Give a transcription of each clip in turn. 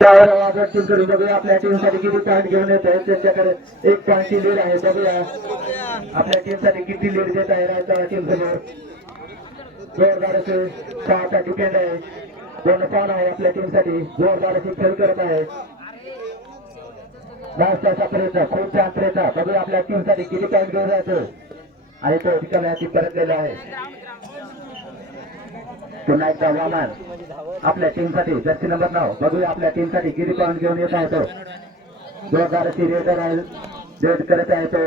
टीमकडे बघूया आपल्या टीमसाठी किती पॉईंट घेऊन येत आहेत त्यांच्याकडे एक पॉईंटची लीड आहे बघूया आपल्या टीमसाठी किती लीड देत आहे रायता टीम समोर जोरदार असे सहाचा डिपेंड आहे दोन पान आहे आपल्या टीमसाठी जोरदार अशी खेळ करत आहे नाश्त्याचा प्रयत्न खूप छान प्रयत्न बघूया आपल्या टीमसाठी किती पॉईंट घेऊन जायचं. आणि तो ठिकाणी परतलेला आहे. पुन्हा एकदा हवामान आपल्या टीमसाठी जर्सी नंबर नाव. बघूया आपल्या टीमसाठी किती पॉईंट घेऊन येत आहे तो. जोरदार अशी रेडर आहे रेड करत आहे तो.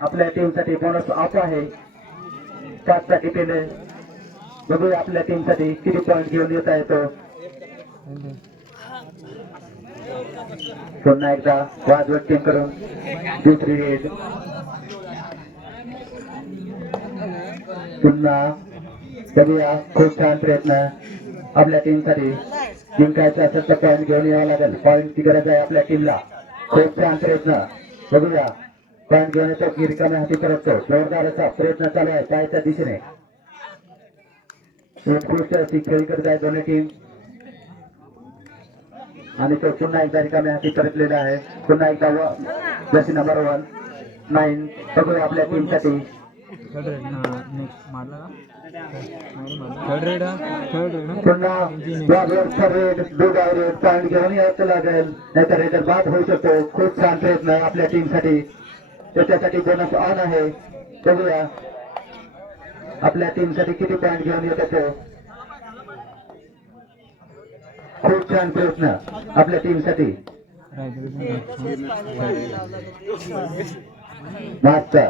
आपल्या टीमसाठी बोनस ऑफ आहे. पाचचा डिपेंड बघूया आपल्या टीमसाठी किती पॉईंट घेऊन येत आहे तो. पुन्हा एकदा वाजवट टीम करून. दुसरी रेड पुन्हा करूया. खूप छान प्रयत्न. आपल्या टीमसाठी जिंकायचा असेल तर पॉईंट घेऊन यावं लागेल. पॉईंटची गरज आहे आपल्या टीमला खूप छान प्रयत्न. बघूया. पॉईंट घेऊन येतो की रिकाम्या हाती परततो जोरदार असा प्रयत्न चालू आहे. पायच्या दिशेने. उत्कृष्ट अशी खेळी करत आहे दोन्ही टीम आणि तो पुन्हा एकदा रिकाम्या हाती परतलेला आहे. पुन्हा एकदा जशी नंबर वन नाईन बघूया आपल्या टीमसाठी थर्ड रेड नेक्स्ट मारला का थर्ड रेड थर्ड रेड पुन्हा वाजवर रेड दूध रेड पॉईंट घेऊन यायचं लागेल नाहीतर रेडर बाद होऊ शकतो. खूप छान प्रयत्न आहे आपल्या टीमसाठी त्याच्यासाठी बोनस ऑन आहे. बघूया. आपल्या टीमसाठी किती पॉईंट घेऊन येत तो. खूप छान प्रयत्न आपल्या टीमसाठी मागचा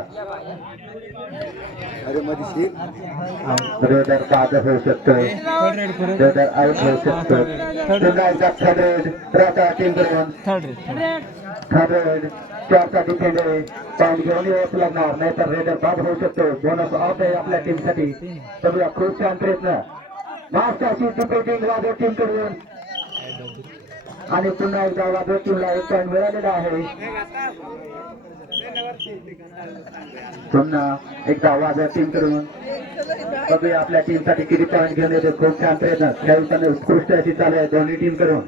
रेडर बाद होऊ शकतो. रेड रेडर आउट होऊ शकतो. पुन्हा थर्ड टीम करून थर्ड रेड चारचा डिफेंड आहे. पॉईंट घेऊन यावंच लागणार नाहीतर रेडर बाद होऊ शकतो. बोनस ऑफ आहे आपल्या टीमसाठी बघूया खूप छान प्रयत्न. मास्टरची डिफेंडिंग वाजव टीमकडून. आणि पुन्हा एकदा वाजव टीमला एक पॉईंट मिळालेला आहे. पुन्हा एकदा वाजव टीम करून बघूया आपल्या टीमसाठी किती पॉईंट घेऊन येते. खूप छान प्रयत्न. खेळताना उत्कृष्ट अशी चालू आहे दोन्ही टीम करून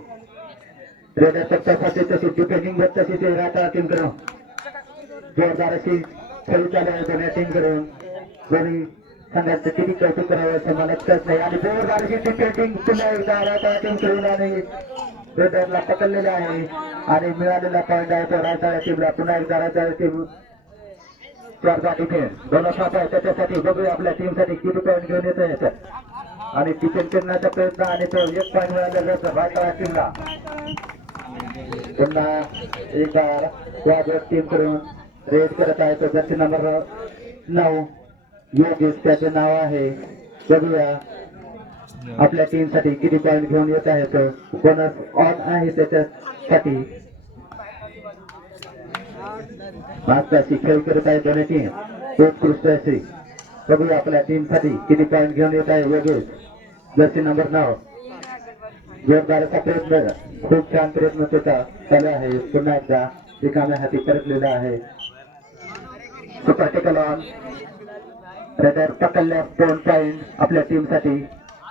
तशी डिफेंडिंग बॅट तशी ते राहता टीम करून जोरदार अशी खेळी चालू आहे दोन्ही टीम करून दोन्ही संघाचं किती कौतुक करावं असं मला कळत नाही. आणि जोरदार अशी डिफेंडिंग पुन्हा एकदा राहता टीम करून आणि रेडरला पकडलेले आहे. आणि मिळालेला पॉईंट आहे तो रायताळ्या टीमला. पुन्हा एकदा रायताळ्या टीम स्पर्धा डिफेन्स दोन आहे. त्याच्यासाठी बघूया आपल्या टीमसाठी किती पॉईंट घेऊन येतो याच्यात आणि टिफिन करण्याचा प्रयत्न आणि तो एक पॉईंट मिळालेला जातो रायताळ्या टीमला. पुन्हा एकदा वाजवत टीम करून रेड करत आहे तो जर्सी नंबर नऊ. योगेश त्याचे नाव आहे. बघूया. आपल्या टीमसाठी किती पॉईंट घेऊन येत आहे तो? बोनस ऑन आहे त्याच्यासाठी. मागच्याशी खेळ करत आहे दोन्ही टीम उत्कृष्ट अशी. बघूया आपल्या टीमसाठी किती पॉईंट घेऊन येत आहे योगेश जर्सी नंबर नऊ जोरदाराचा प्रयत्न. खूप छान प्रयत्न त्याचा चालू आहे. पुन्हा एकदा रिकाम्या हाती परतलेला आहे. सुपर टेकल ऑन रेडर पकडल्या दोन पॉईंट आपल्या टीमसाठी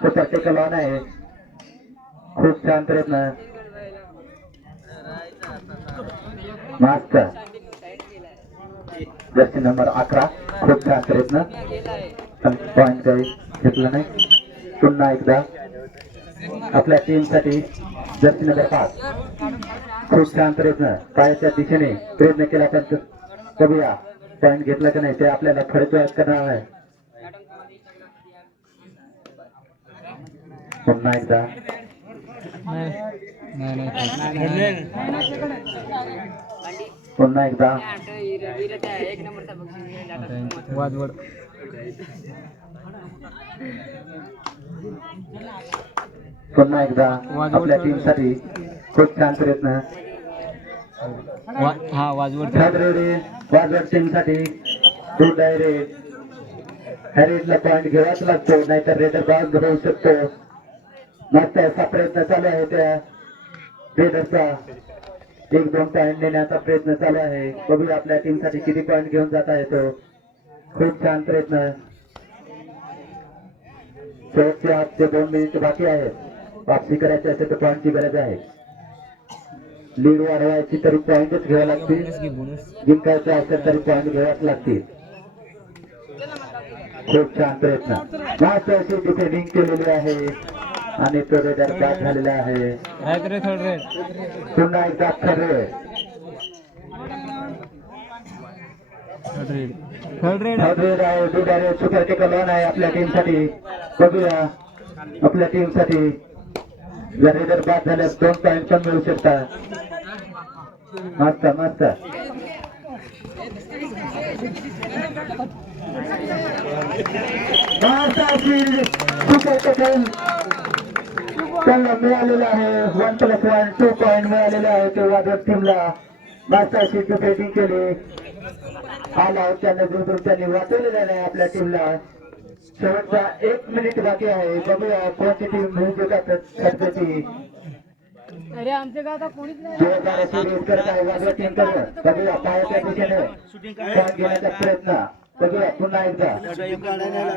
टेकल ऑन आहे. खूप छान प्रयत्न. मागचा जर्सी नंबर अकरा. खूप छान प्रयत्न. पॉईंट काही घेतला नाही. पुन्हा एकदा. आपल्या टीमसाठी जर्सी नंबर पाच. खूप छान प्रयत्न. पायाच्या दिशेने प्रयत्न केला पण बघूया पॉईंट घेतला की नाही ते आपल्याला खर्च करणार आहे. पुन्हा एकदा. पुन्हा एकदा. वाजवड पुन्हा एकदा. आपल्या टीमसाठी खूप छान प्रयत्न. वा हा वाजवड थर्ड रेडे वाजवड टीमसाठी दूध आहे रेड ह्या रेडला पॉईंट घ्यावाच लागतो नाहीतर रेडर बाद होऊ शकतो. मस्त असा प्रयत्न चालू आहे त्या रेडरचा एक दोन पॉईंट नेण्याचा प्रयत्न चालू आहे. बघूया आपल्या टीमसाठी किती पॉईंट घेऊन जात आहे तो. खूप छान प्रयत्न शेवटचे आजचे दोन मिनिट बाकी आहेत. वापसी करायची असेल तर पॉईंटची गरज आहे. लीड वाढवायची तरी पॉईंटच घ्यावे लागतील. जिंकायचं असेल तरी पॉईंट घ्यावेच लागतील. खूप छान प्रयत्न. मस्त अशी डिफेंडिंग केलेली आहे. आणि तो रेडर बाद झालेला आहे. पुन्हा एकदा खरे. आहे दुधारे सुपर टेकल ऑन आहे आपल्या टीमसाठी बघूया आपल्या टीमसाठी जर रेडर बाद झाल्यास दोन पॉईंट पण मिळू शकतात. मस्त मस्त. सुपर टेकल त्यांना मिळालेलं आहे. One plus one two point मिळालेले आहे. ते वादक टीमला अशी बॅटिंग केली. आल त्यांना बिलकुल त्यांनी वाचवलेला नाही आपल्या टीमला शेवटचा एक मिनिट बाकी आहे. बघूया कोणती टीम देतात सध्याची अरे आमच्या गावात कोणीच नाही. करत आहे. टीम बघूया पायाच्या दिशेने. प्रयत्न. बघूया पुन्हा एकदा.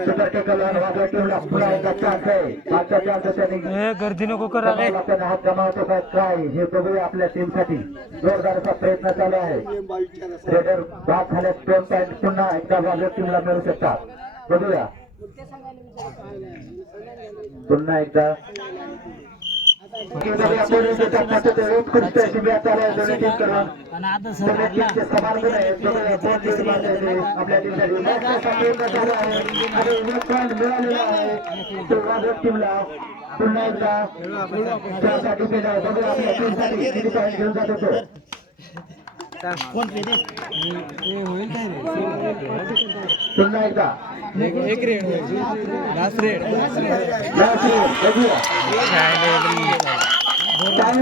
सुपर टेकल वादळ टीमला पुन्हा एकदा चान्स आहे. मागचा चान्स त्यांनी गर्दी नको करा रे गमावला पण हात गमावतो काय काय? हे बघूया आपल्या टीमसाठी. जोरदार असा प्रयत्न चालू आहे. रेडर बाद झाल्यास दोन पॉईंट पुन्हा एकदा वाजत टीमला मिळू शकतात. बघूया. पुन्हा एकदा. आणि एक पॉईंट मिळालेला पुन्हा एकदा त्यासाठी घेऊन जातो तो होईल काय रे पुन्हा एकदा एक रेड. Last raid. Year, बघूया टाइम